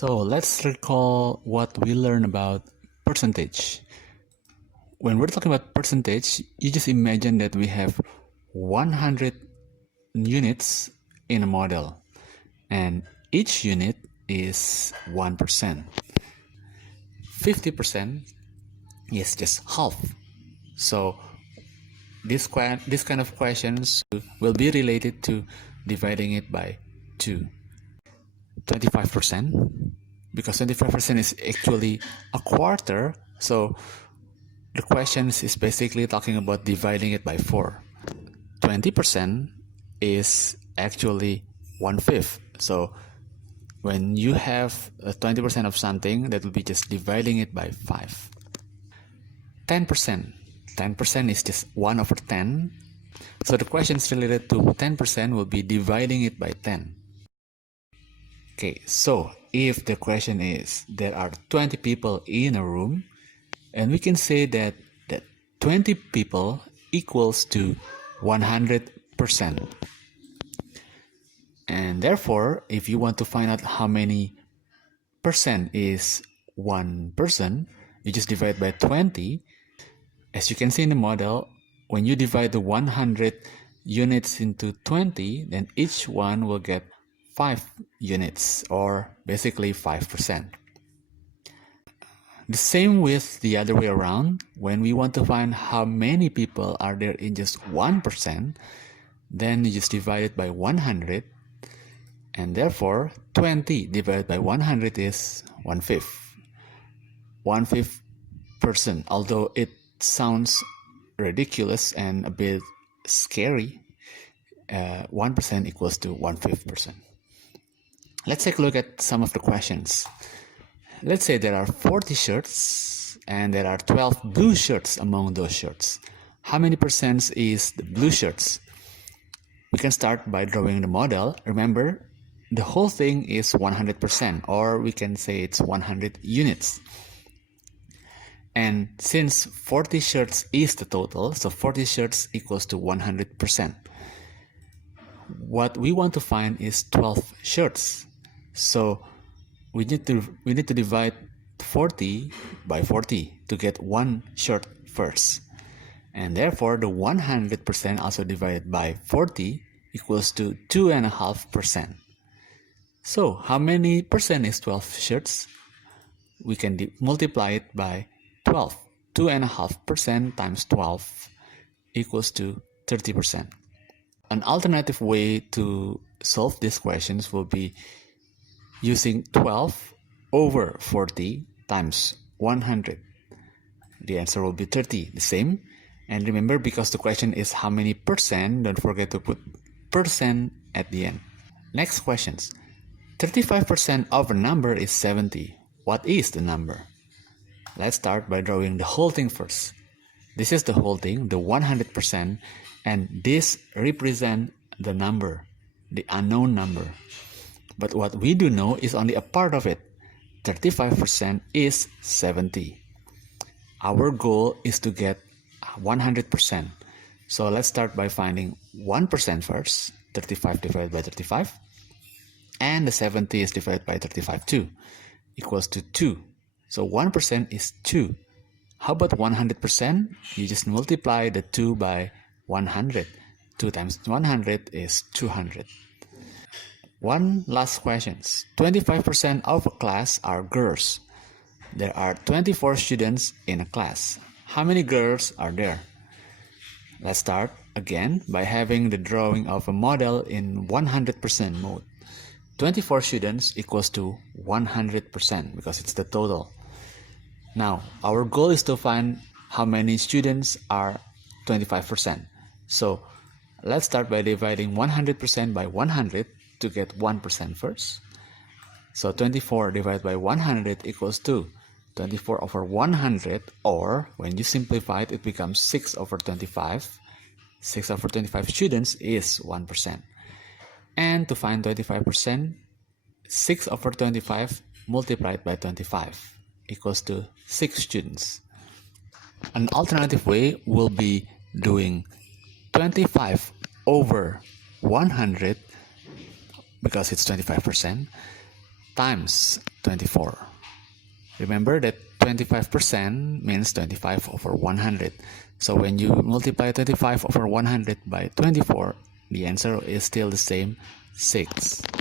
So let's recall what we learned about percentage. When we're talking about percentage, you just imagine that we have 100 units in a model, and each unit is 1%. 50% is just half. So this kind of questions will be related to dividing it by 2. 25%, because 25% is actually a quarter, so the question is basically talking about dividing it by 4. 20% is actually 1/5, so when you have 20% of something, that will be just dividing it by 5. 10%. 10% is just 1/10, so the questions related to 10% will be dividing it by 10. Okay, so if the question is there are 20 people in a room, and we can say that 20 people equals to 100%. And therefore, if you want to find out how many percent is one person, you just divide by 20. As you can see in the model, when you divide the 100 units into 20, then each one will get 5 units, or basically 5%. The same with the other way around. When we want to find how many people are there in just 1%, then you just divide it by 100, and therefore 20 divided by 100 is 1/5. 1/5 person. Although it sounds ridiculous and a bit scary, 1% equals to 1/5 person. Let's take a look at some of the questions. Let's say there are 40 shirts and there are 12 blue shirts among those shirts. How many percent is the blue shirts? We can start by drawing the model. Remember, the whole thing is 100%, or we can say it's 100 units. And since 40 shirts is the total, so 40 shirts equals to 100%. What we want to find is 12 shirts. So we need to divide 40 by 40 to get one shirt first. And therefore, the 100% also divided by 40 equals to 2.5%. So how many percent is 12 shirts? We can multiply it by 12. 2.5% times 12 equals to 30%. An alternative way to solve these questions will be using 12 over 40 times 100. The answer will be 30, the same. And remember, because the question is how many percent, don't forget to put percent at the end. Next questions. 35% of a number is 70. What is the number? Let's start by drawing the whole thing first. This is the whole thing, the 100%, and this represents the number, the unknown number. But what we do know is only a part of it. 35% is 70. Our goal is to get 100%. So let's start by finding 1% first. 35 divided by 35. And the 70 is divided by 35 too. Equals to 2. So 1% is 2. How about 100%? You just multiply the 2 by 100. 2 times 100 is 200. One last question. 25% of a class are girls. There are 24 students in a class. How many girls are there? Let's start again by having the drawing of a model in 100% mode. 24 students equals to 100% because it's the total. Now, our goal is to find how many students are 25%. So, let's start by dividing 100% by 100 to get 1% first. So 24 divided by 100 equals to 24 over 100, or when you simplify it, it becomes 6 over 25. 6 over 25 students is 1%. And to find 25%, 6 over 25 multiplied by 25 equals to 6 students. An alternative way will be doing 25 over 100, because it's 25%, times 24. Remember that 25% means 25 over 100. So when you multiply 25 over 100 by 24, the answer is still the same, 6.